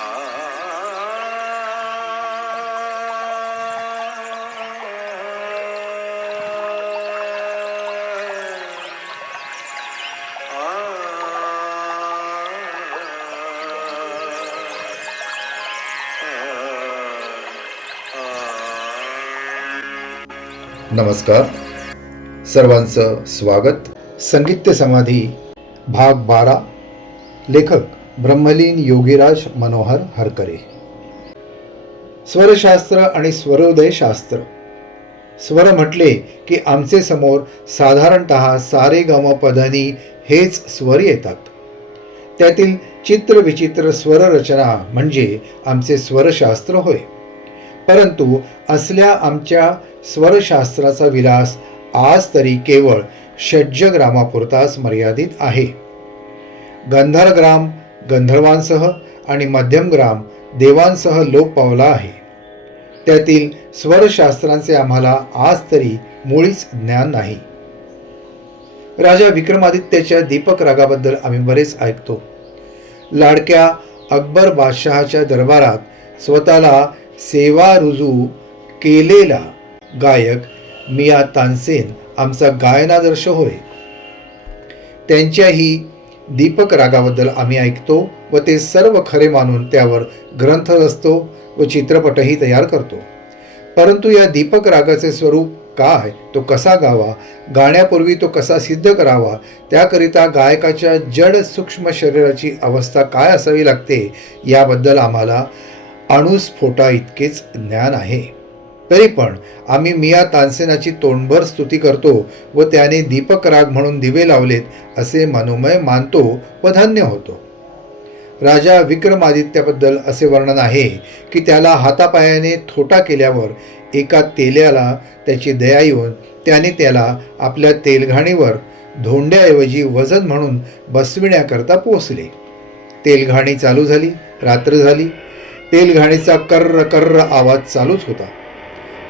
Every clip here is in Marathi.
नमस्कार, सर्वांचं स्वागत. संगीत समाधी भाग 12. लेखक ब्रह्मलीन योगीराज मनोहर हरकरे. स्वरशास्त्र आणि स्वरोदय शास्त्र. स्वर म्हटले की आमचे समोर साधारणतः सारे गम पधनी हेच स्वर येतात. त्यातील चित्रविचित्र स्वररचना म्हणजे आमचे स्वरशास्त्र होय. परंतु असल्या आमच्या स्वरशास्त्राचा विलास आज तरी केवळ षड्जग्रामापुरताच मर्यादित आहे. गंधर्वग्राम गंधर्वांसह आणि मध्यमग्राम देवांसह लोप पावला आहे. त्यातील स्वरशास्त्रांचे आम्हाला आज तरी मुळीच ज्ञान नाही. राजा विक्रमादित्याच्या दीपक रागाबद्दल आम्ही बरेच ऐकतो. लाडक्या अकबर बादशहाच्या दरबारात स्वतःला सेवा रुजू केलेला गायक मिया तानसेन आमचा गायनादर्श होय. त्यांच्याही दीपक रागाबद्दल आम्ही ऐकतो व ते सर्व खरे मानून त्यावर ग्रंथ रचतो व चित्रपटही तयार करतो. परंतु या दीपक रागाचे स्वरूप काय, तो कसा गावा, गाण्यापूर्वी तो कसा सिद्ध करावा, त्याकरिता गायकाच्या जड सूक्ष्म शरीराची अवस्था काय असावी लागते याबद्दल आम्हाला अणुस्फोटा इतकेच ज्ञान आहे. तरी पण आम्ही मिया तानसेनाची तोंडभर स्तुती करतो व त्याने दीपक राग म्हणून दिवे लावलेत असे मनोमय मानतो व धन्य होतो. राजा विक्रमादित्याबद्दल असे वर्णन आहे की त्याला हातापायाने थोटा केल्यावर एका तेल्याला त्याची दया येऊन त्याने त्याला आपल्या तेलघाणीवर धोंड्याऐवजी वजन म्हणून बसविण्याकरता पोचले. तेलघाणी चालू झाली. रात्र झाली. तेलघाणीचा कर्र कर्र आवाज चालूच होता.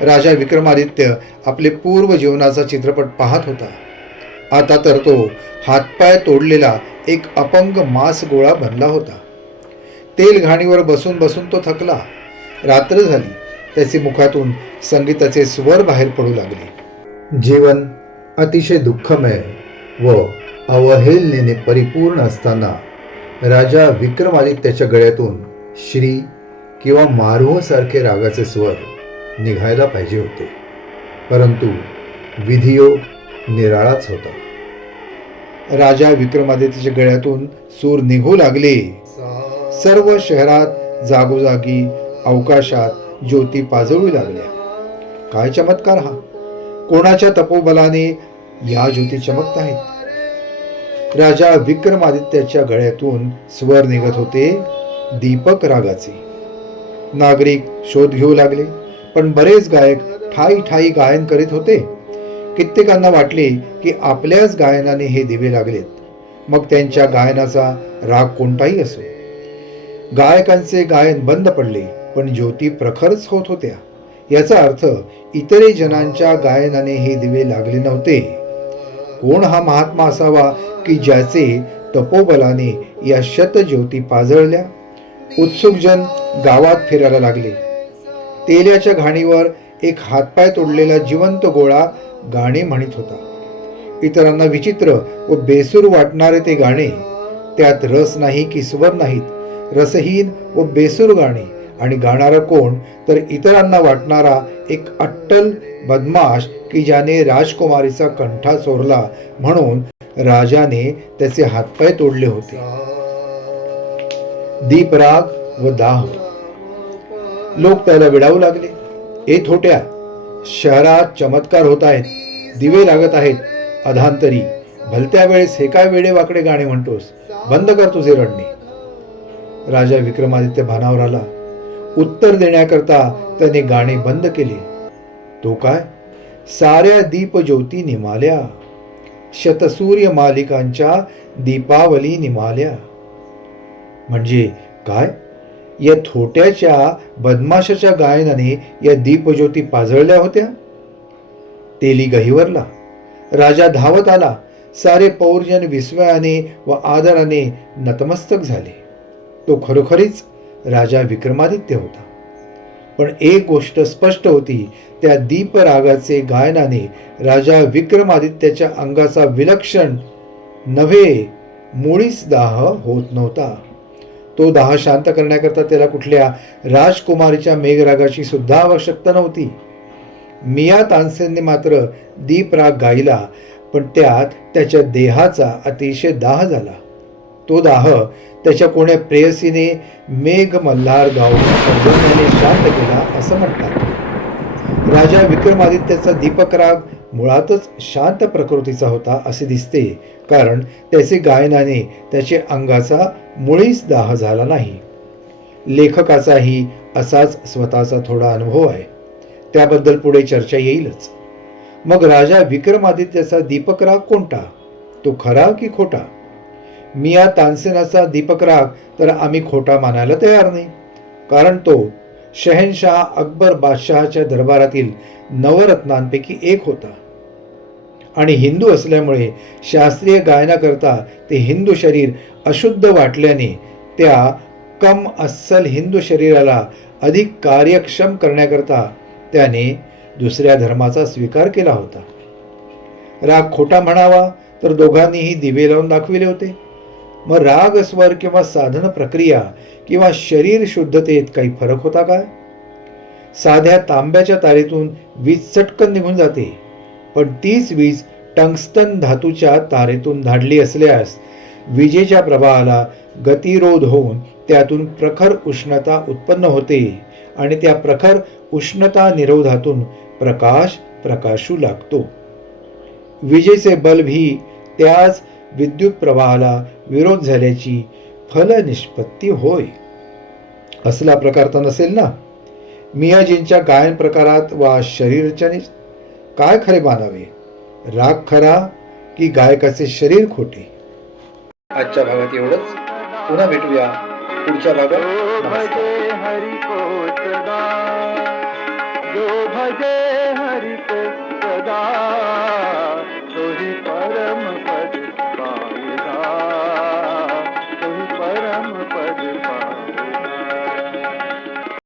राजा विक्रमादित्य आपले पूर्व जीवनाचा चित्रपट पाहत होता. आता तर तो हातपाय तोडलेला एक अपंग मांस गोळा बनला होता. तेलघाणीवर बसून बसून तो थकला. रात्र झाली. त्याचे मुखातून संगीताचे स्वर बाहेर पडू लागले. जीवन अतिशय दुःखमय व अवहेलनेने परिपूर्ण असताना राजा विक्रमादित्याच्या गळ्यातून श्री किंवा मारुह सारखे रागाचे स्वर निघायला पाहिजे होते. परंतु विधियोग निराळाच होता. राजा विक्रमादित्याच्या गळ्यातून सूर निघू लागले. सर्व शहरात जागोजागी अवकाशात ज्योती पाजळू लागल्या. काय चमत्कार हा! कोणाच्या तपोबलाने या ज्योती चमकत आहेत? राजा विक्रमादित्याच्या गळ्यातून स्वर निघत होते दीपक रागाचे. नागरिक शोध घेऊ लागले. पण बरेच गायक ठाई ठाई गायन करीत होते. कित्येकांना वाटले की आपल्याच गायनाने हे दिवे लागलेत. मग त्यांच्या गायनाचा राग कोणताही असो. गायकांचे गायन बंद पडले पण ज्योती प्रखरच होत होत्या. याचा अर्थ इतरे जनांच्या गायनाने हे दिवे लागले नव्हते. कोण हा महात्मा असावा की ज्याचे तपोबलाने या शतज्योती पाजळल्या? उत्सुक जन गावात फिरायला लागले. तेल्याच्या घाणीवर एक हातपाय तोडलेला जिवंत गोळा गाणे म्हणत होता. इतरांना विचित्र व बेसूर वाटणारे ते गाणे. त्यात रस नाही की स्वर नाहीत. रसहीन व बेसूर गाणे. आणि गाणारा कोण तर इतरांना वाटणारा एक अट्टल बदमाश की ज्याने राजकुमारीचा कंठा चोरला म्हणून राजाने त्याचे हातपाय तोडले होते. दीपराग व दाह. लोक त्याला विडावू लागले. ए थोट्या, शहरात चमत्कार होत आहेत. दिवे लागत आहेत. अधांतरी भलत्या वेळेस हे काय वेडे वाकडे गाणे म्हणतोस? बंद कर तुझे रडणे. राजा विक्रमादित्य भानावर आला. उत्तर देण्याकरता त्याने गाणे बंद केले. तो काय? साऱ्या दीपज्योती निमाल्या. शतसूर्य मालिकांच्या दीपावली निमाल्या. म्हणजे काय? या थोट्याच्या बदमाशाच्या गायनाने या दीपज्योती पाजळल्या होत्या. तेली गहिवरला. राजा धावत आला. सारे पौरजन विस्मयाने व आदराने नतमस्तक झाले. तो खरोखरीच राजा विक्रमादित्य होता. पण एक गोष्ट स्पष्ट होती, त्या दीपरागाचे गायनाने राजा विक्रमादित्याच्या अंगाचा विलक्षण नव्हे मुळीच दाह होत नव्हता. तो दाह शांत करण्याकरता त्याला कुठल्या राजकुमारीच्या मेघरागाची सुद्धा आवश्यकता नव्हती. मिया तानसेनने मात्र दीपराग गायला, पण त्यात त्याच्या देहाचा अतिशय दाह झाला. तो दाह त्याच्या कोण्या प्रेयसीने मेघ मल्हार गाऊन पर्जन्याने शांत केला असं म्हणतात. राजा विक्रमादित्याचा दीपक राग मुळातच शांत प्रकृतीचा होता असे दिसते, कारण त्याचे गायनाने त्याच्या अंगाचा मुळीच दाह झाला नाही. लेखकाचाही असाच स्वतःचा थोडा अनुभव आहे, त्याबद्दल पुढे चर्चा येईलच. मग राजा विक्रमादित्याचा दीपक राग कोणता? तो खरा की खोटा? मिया तानसेनाचा दीपक राग तर आम्ही खोटा मानायला तयार नाही, कारण तो शहेनशाह अकबर बादशहाच्या दरबारातील नवरत्नांपैकी एक होता आणि हिंदू असल्यामुळे शास्त्रीय गायनाकरता ते हिंदू शरीर अशुद्ध वाटल्याने त्या कम अस्सल हिंदू शरीराला अधिक कार्यक्षम करण्याकरता त्याने दुसऱ्या धर्माचा स्वीकार केला होता. राग खोटा म्हणावा तर दोघांनीही दिवे लावून दाखविले होते. मग राग स्वर किंवा साधन प्रक्रिया किंवा शरीर शुद्धतेत काही फरक होता काय? साध्या तांब्याच्या तारेतून वीज चटकन निघून जाते, पण तीच वीज टंगस्टन धातूच्या तारेतून धाडली असल्यास विजेच्या प्रवाहाला गतिरोध होऊन त्यातून प्रखर उष्णता उत्पन्न होते आणि त्या प्रखर उष्णता निरोधातून प्रकाश प्रकाशू लागतो. विजेचे बल्ब ही त्याच विद्युत प्रवाहाला विरोध झाल्याची फलनिष्पत्ती होय. असला प्रकार तर नसेल ना? मियाजींच्या गायन प्रकारात वा शरीररचनेत काय खरे मानावे? राग खरा की गायकाचे शरीर खोटे? आजच्या भागात एवढंच. पुन्हा भेटूया पुढच्या भागात. नमस्कार. हरि को सदा, जो भजे हरि को सदा